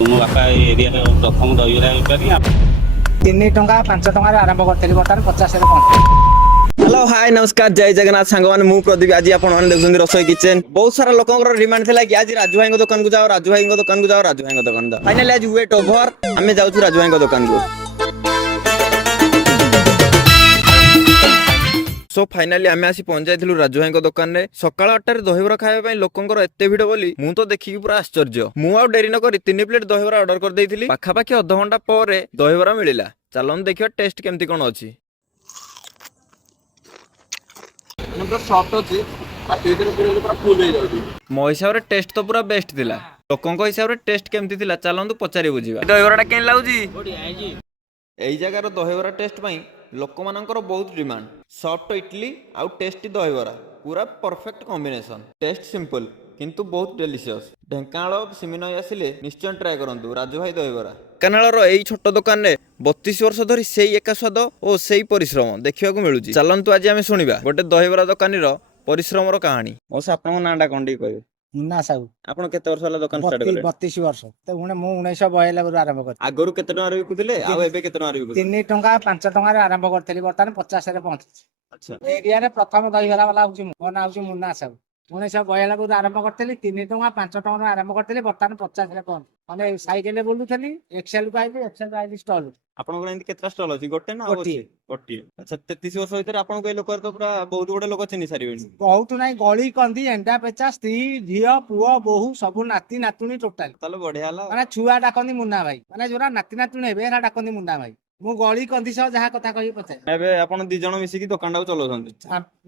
ମୋ ବାପା ଏରିଆର ପ୍ରଥମ ଦହିବରା ବେପାରୀ। 3 ଟଙ୍କା 5 ଟଙ୍କାରେ ଆରମ୍ଭ କରିଥିଲି, ବର୍ତ୍ତମାନ 50ରେ ପହଞ୍ଚିଲି। हेलो हाय नमस्कार जय जगन्नाथ सांगवान मु प्रदीप आज आपण देखुछन रसोई किचन। बहुत सारा लोकंकर डिमांड थिला कि आज राजू भाई दुकान को जाओ, राजू भाई दुकान को जाओ, राजू भाई दुकान जाओ। फाइनली आज वेट ओवर हमें जाउछु राजू भाई दुकान को। सो फाइनली आमे आसी पहुंच जाइथिलु राजू भाई दुकान रे। सकाळ 8 रे दहीबरा खाଇବା ପାଇଁ ଲୋକଙ୍କର ଏତେ ଭିଡ଼ ବୋଲି ମୁଁ ତ ଦେଖିକି ପୁରା ଆଶ୍ଚର୍ଯ୍ୟ। ମୁଁ ଆଉ ଡେରି न करी 3 प्लेट दहीबरा ऑर्डर कर देइथिली। पाखापाखि अध घंटा ପରେ दहीबरा मिलिला। चालन देखियो टेस्ट केमती कोन अछि। मो हिसाब रे टेस्ट तो पूरा बेस्ट थिला। लोकन को हिसाब रे टेस्ट केमती थिला चलंतु पचारि बुझिबा। दहीबराटा केन लाउजी एई जगह रो दहीबरा टेस्ट पई लोक मानकर बहुत डिमांड। सॉफ्ट इडली आउ टेस्टी दहीबरा पूरा परफेक्ट कॉम्बिनेशन। टेस्ट सिंपल किंतु बहुत डेलिशियस। ढेंकानाल सिमिनई आसिले निश्चय ट्राई करंतु राजू भाई दहीबरा। ढेंकानाल रो एई छोट दुकान रे 32 वर्ष धरी सेई एका स्वाद ओ सेई परिश्रम देखिବାକୁ मिलुची। चलंतु आज आमे सुनिबा गोटे दहीबरा दुकानी रो परिश्रम रो कहानी। ओ आपन नांडा कोंडी कहबे। मुन्ना साहू। आपण केते वर्ष होला दुकान स्टार्ट करले? 32 वर्ष। तो हुने मु 1992 ରୁ ଆରମ୍ଭ କରିଥିଲି। आगरु केते टଙ୍କା रे विकुथिले आ एबे केते टଙ୍କା रे विकुथिले? 3 ଟଙ୍କା 5 ଟଙ୍କାରେ ଆରମ୍ଭ କରିଥିଲି, ବର୍ତ୍ତମାନ 50ରେ ପହଞ୍ଚିଛି। अच्छा ଏରିଆରେ ପ୍ରଥମ ଦହିବରା ବାଲା ହଉଛି ମୁଁ। ମୋ ନାଁ ହଉଛି ମୁନ୍ନା ସାହୁ। 1992 ରୁ ଆରମ୍ଭ କରିଥିଲି, 3 ଟଙ୍କା 5 ଟଙ୍କାରୁ ଆରମ୍ଭ କରିଥିଲି, ବର୍ତ୍ତମାନ 50ରେ ପହଞ୍ଚିଛି। ମାନେ ସାଇକେଲରେ ବୁଲୁଥିଲି, ଏକ୍ସେଲ କୁ ଆଇଲି ଷ୍ଟଲ। आपनकर एंती केतरा स्टॉल अछि? गोटे ना गोटिए। गोटिए। अच्छा 33 वर्ष भीतर आपन को लोक तो पूरा बहुत गुडे लोक चिन्हि सारिबेनी। बहुत नहीं, गली कंदी एंडा पेचा स्त्री झील पुओ बोहू सबू नाती नातुणी टोटाल। ताले बढ़िया हला। माने छुआ डाकंदी मुन्ना भाई, माने जोरा नाती नातुणी हेबे एरा डाकंदी मुन्ना भाई। मु गली कंदी सह जहा कथा कहि पछे। एबे आपन दी जण मिसी की दुकान टाको चलोछंती।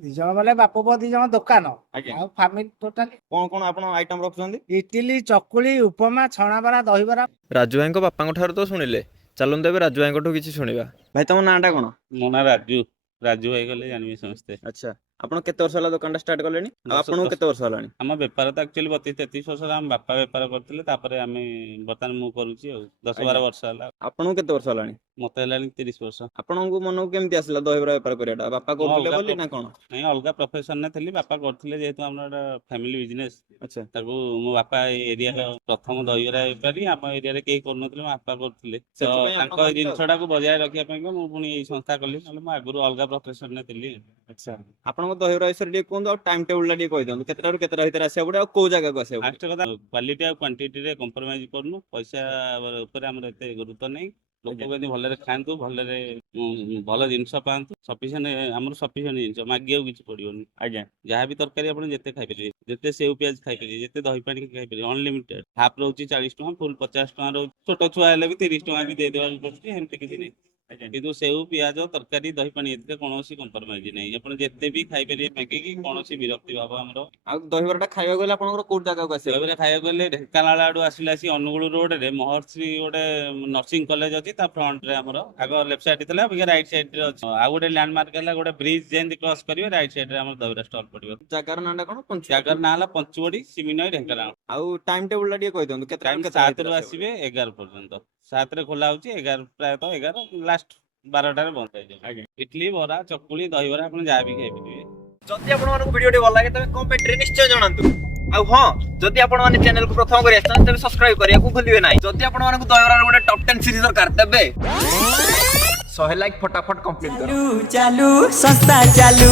दी जण बोले बापो पो दी जण दुकान आज्ञा आ फैमिली टोटाल। कोन कोन आपन आइटम रखछंती? इडली चकुली उपमा छणा बरा दही बरा। राजू भाई को बापा को ठार तो सुनिले। चलन देबे राजू भाई को किछि सुनिबा। भाई तम नांडा कोन? ମୋ ନାଁ ରାଜୁ। ରାଜୁ ଭାଇ ଗଲେ ଜାଣିବେ ସମସ୍ତେ। अच्छा आपण केते वर्ष होला दुकान स्टार्ट करलेनी? आपन केते वर्ष हलानी? ଆମ ବେପାର ତ ଆକ୍ଚୁଆଲି 32-33 ବର୍ଷ ଆମ ବାପା ବେପାର କରିଥିଲେ, ତାପରେ ଆମେ ବର୍ତ୍ତମାନ ମୁଁ କରୁଛି ଆଉ 10-12 ବର୍ଷ ହେଲା। आपन केते वर्ष हलानी? ମତେ ହେଲାଣି 30 ବର୍ଷ। आपनକୁ मन केमती आसला दहीबरा व्यापार करियाटा? बापा करथिले बोली ना कोन? ନାଇଁ ଅଲଗା ପ୍ରଫେସନରେ ଥିଲି, ବାପା କରିଥିଲେ ଯେହେତୁ ଆମର ଗୋଟେ ଫ୍ୟାମିଲି ବିଜନେସ୍। अच्छा ତାକୁ ମୋ ବାପା ଏରିଆର ପ୍ରଥମ ଦହିବରା ବେପାରୀ, ଆମ ଏରିଆରେ କେହି କରୁନଥିଲେ, ମୋ ବାପା କରୁଥିଲେ। ତ ସେଥିପାଇଁ ତାଙ୍କ ଆପଣ ଜିନିଷଟାକୁ ବଜାୟ ରଖିବା ପାଇଁ ମୁଁ ପୁଣି ଏଇ ସଂସ୍ଥା କଲି, ନହେଲେ ମୁଁ ଆଗରୁ ଅଲଗା ପ୍ରଫେସନରେ ଥିଲି। अच्छा आपनको दहीबरा विषय टे कोन टाइम टेबल ला टे कहि दन केतरा रु केतरा भीतर आसे पड़े आ को जगह को आसे पड़े? ଫାଷ୍ଟ କଥା କ୍ୱାଲିଟି ଆଉ କ୍ୱାଣ୍ଟିଟିରେ କମ୍ପ୍ରମାଇଜ କରୁନୁ। ପଇସା ଉପରେ ଆମର ଏତେ ଗୁରୁତ୍ୱ ନାହିଁ। ଲୋକ କେମିତି ଭଲରେ ଖାଆନ୍ତୁ, ଭଲରେ ଭଲ ଜିନିଷ ପାଆନ୍ତୁ, ସଫିସିଏଣ୍ଟ ଆମର ସଫିସିଏଣ୍ଟ ଜିନିଷ ମାଗିବାକୁ କିଛି ପଡିବନି। आज्ञा ଯାହା ବି ତରକାରୀ ଆପଣ ଯେତେ ଖାଇପାରିବେ, ଯେତେ ସେଉ ପିଆଜ ଖାଇପାରିବେ, ଯେତେ ଦହି ପାଣି ଖାଇପାରିବେ, ଅନଲିମିଟେଡ। ହାଫ୍ ରହୁଛି 40 ଟଙ୍କା, ଫୁଲ 50 ଟଙ୍କା ରହୁଛି। ଛୋଟ ଛୁଆ ହେଲେ ବି 30 ଟଙ୍କା ବି ଦେଇଦେବାକୁ ପଡୁଛି, ଏମିତି କିଛି ନାହିଁ। କିନ୍ତୁ ସେଉ ପିଆଜ ତରକାରୀ ଦହି ପାଣି ଏଥିରେ କୌଣସି କମ୍ପ୍ରମାଇଜ ନାହିଁ। ଆପଣ ଯେତେ ବି ଖାଇପାରିବେ ମାଗିକି, କୌଣସି ବିରକ୍ତି ଭାବ ଆମର। आ दहीबराटा खाଇବା गले आपनकर को जगह को आसे? ଦହିବରା ଖାଇବାକୁ ଗଲେ ଢେଙ୍କାନାଳ ଆଡୁ ଆସିଲେ ଆସି ଅନୁଗୁଳ ରୋଡରେ ମହର୍ଷି ଗୋଟେ ନର୍ସିଂ କଲେଜ ଅଛି, ତା ଫ୍ରଣ୍ଟ ରେ ଆମର ଆଗ ଲେଫ୍ଟ ସାଇଡ ଥିଲା, ଅବିକା ରାଇଟ ସାଇଡ ରେ ଅଛି। ଆଉ ଗୋଟେ ଲ୍ୟାଣ୍ଡମାର୍କ ହେଲା ଗୋଟେ ବ୍ରିଜ ଯେମିତି କ୍ରସ କରିବେ ରାଇଟ ସାଇଡ ରେ ଆମର ଦହିବରା ଷ୍ଟଲ ପଡିବ। जगार नांडा कोन? पंच ଜାଗାର ନାଁ ହେଲା ପଞ୍ଚୁବଡି ସିମିନଇ ଢେଙ୍କାନାଳ। आउ टाइम टेबल ला टे कहि दन केतरा ଟାଇମ 7 ରୁ ଆସିବେ 11 ପର୍ଯ୍ୟନ୍ତ। 7 ରେ ଖୋଲା ହଉଛି, 11 ପ୍ରାୟତଃ 11 ଲାଷ୍ଟ 12ଟାରେ ବନ୍ଦ ହେଇଯିବ। आज्ञा ଇଡଲି ବରା ଚକୁଳି ଦହିବରା ଆପଣ ଯାହା ବି ଖାଇପାରିବେ। जदि आपण मानको वीडियो टे भल लागे तबे कमेंट रे निश्चय जणांतु। आ हां जदि आपण माने चैनल को प्रथम करि आछन तबे सब्सक्राइब करिया को भूलिबे नाही। जदि आपण मानको दहीबरा गोटे टॉप 10 सीरीज दरकार तबे 100 लाइक फटाफट कंप्लीट करो। चालू चालू संस्था चालू